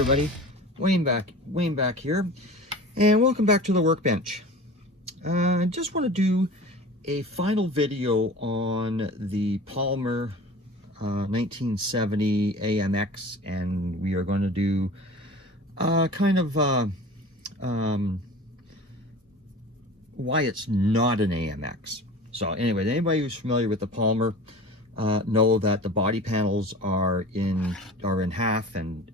everybody, Wayne back here, and welcome back to the workbench. I just want to do a final video on the Palmer 1970 AMX, and we are going to do why it's not an AMX. So anyway, anybody who's familiar with the Palmer know that the body panels are in half, and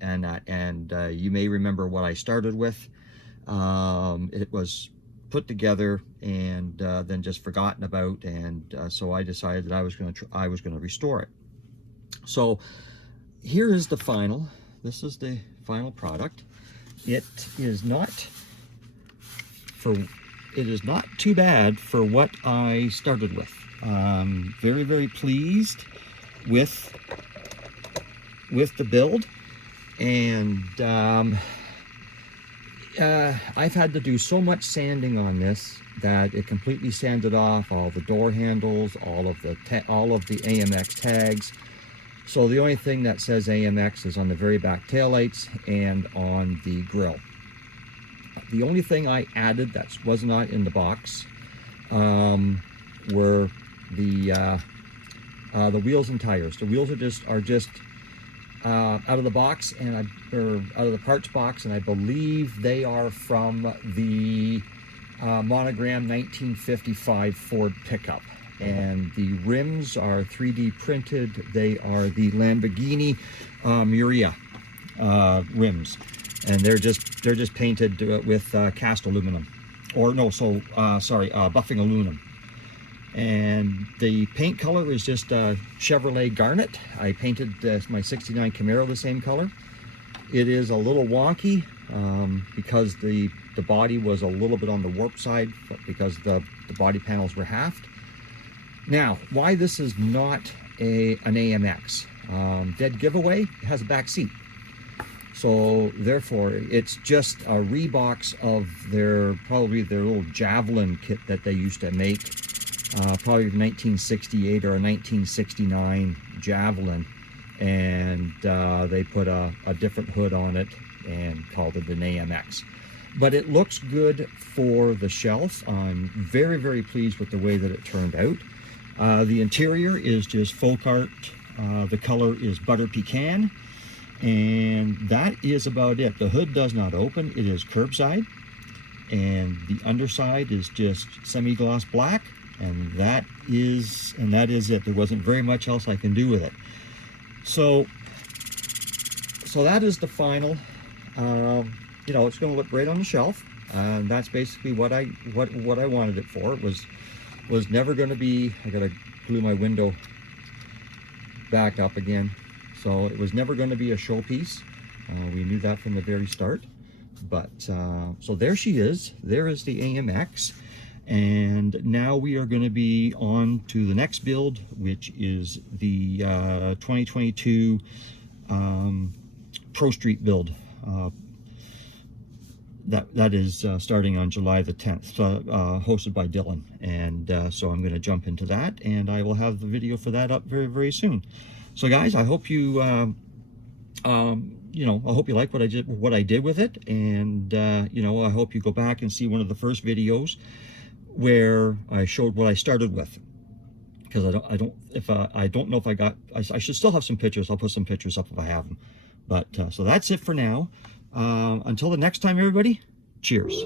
you may remember what I started with. It was put together and then just forgotten about, and so I decided that I was going to restore it. So here is the final. This is the final product. It is not too bad for what I started with. Very, very pleased with the build, and I've had to do so much sanding on this that it completely sanded off all the door handles, all of the AMX tags. So the only thing that says AMX is on the very back taillights and on the grill. The only thing I added that was not in the box were the wheels and tires. The wheels are just out of the box, and out of the parts box, and I believe they are from the monogram 1955 Ford pickup. And the rims are 3D printed. They are the Lamborghini Miura rims, and they're just painted with cast aluminum, or no, buffing aluminum. And the paint color is just Chevrolet Garnet. I painted my '69 Camaro the same color. It is a little wonky because the body was a little bit on the warp side, because the body panels were halved. Now, why this is not an AMX? Dead giveaway, it has a back seat. So therefore, it's just a rebox of probably their little Javelin kit that they used to make, probably 1968 or a 1969 Javelin, and they put a different hood on it and called it an AMX. But it looks good for the shelf. I'm very, very pleased with the way that it turned out. The interior is just folk art. The color is butter pecan, and that is about it. The hood does not open. It is curbside, and the underside is just semi-gloss black, and that is it. There wasn't very much else I can do with it. So that is the final. You know, it's going to look great on the shelf, and that's basically what I wanted it for. It was never going to be, I gotta glue my window back up again, so it was never going to be a showpiece. We knew that from the very start. But so there she is. There is the AMX, and now we are going to be on to the next build, which is the 2022 Pro Street build. That is starting on July the 10th, hosted by Dylan, and so I'm going to jump into that, and I will have the video for that up very, very soon. So guys, I hope you I hope you like what I did with it, and I hope you go back and see one of the first videos where I showed what I started with, because I don't know if I should still have some pictures. I'll put some pictures up if I have them. But so that's it for now. Until the next time, everybody, cheers.